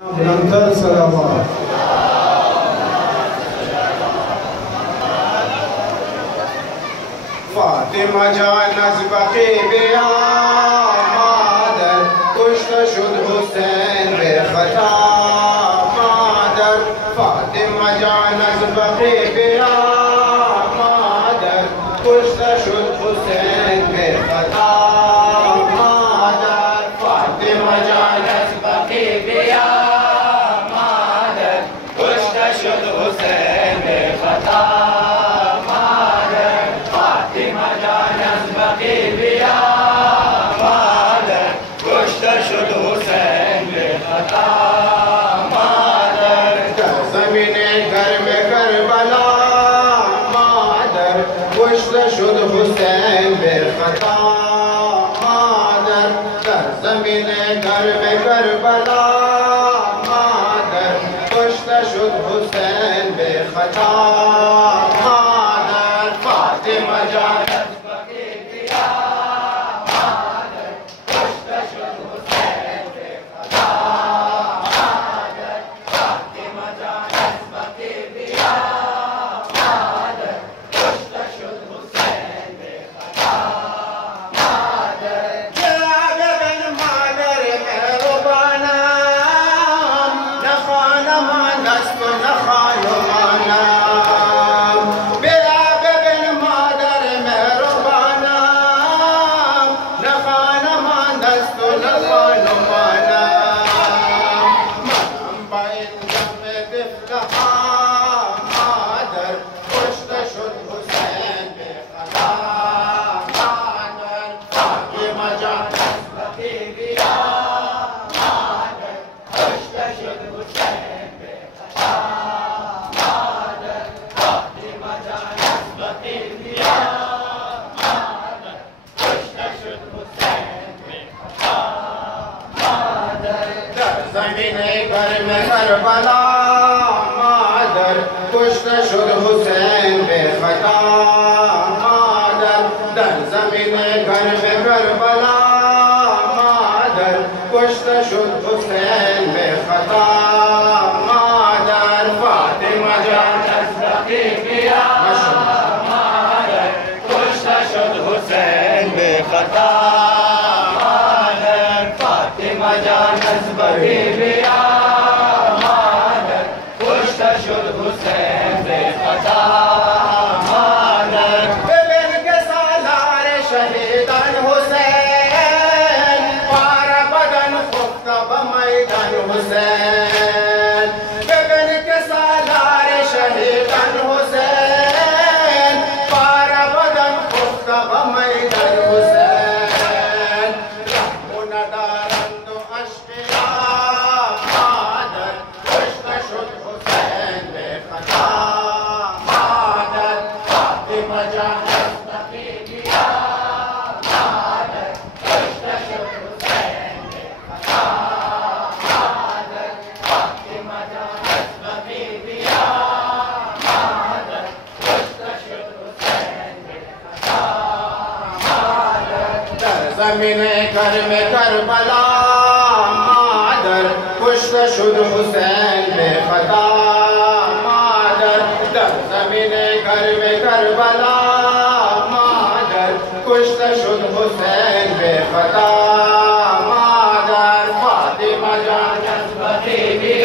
बुलंदतर सलावत। फातिमा जान az बक़ीबिया मादर कुश्त शुद हुसैन बेखता मादर। फातिमा जान az बक़ीबिया मादर कुश्त शुद हुसैन बेखता मादर। फातिमा जान az बक़ीबिया शुद हुसैन बेखता मादर। फातिमा जान az बक़ीबिया मादर कुश्त शुद हुसैन बेखता मादर। ज़मीने घर में करबला मादर कुश्त शुद हुसैन बेखता मादर। ज़मीने घर में करबला शुद हुसैन बेखता मादर। फातिमा जान az बक़ीबिया मादर कुश्त शुद हुसैन बेखता मादर। फातिमा जान az बक़ीबिया मादर कुश्त शुद हुसैन बेखता मादर। जागन मादर मेहरबाना ज़मीने घर में करबला मादर कुश्त शुद हुसैन बेखता मादर। ज़मीने घर में करबला मादर कुश्त शुद हुसैन बेखता मादर। फातिमा जान az बक़ीबिया मादर कुश्त शुद हुसैन बेखता मादर। फातिमा जान az बक़ीबिया मादर कुश्त शुद हुसैन बेखता मादर। बिन के सालार शहीदान हुसैन पार बदन खुफ्ता बमैदान हुसैन। बिन के सालार शहीदान हुसैन पार बदन खुफ्ता बमैदान हुसैन। ज़मीने घर में करबला मादर कुश्त शुद हुसैन बेखता मादर। ज़मीने घर में करबला मादर कुश्त शुद हुसैन बेखता मादर। फातिमा जान az बक़ीबिया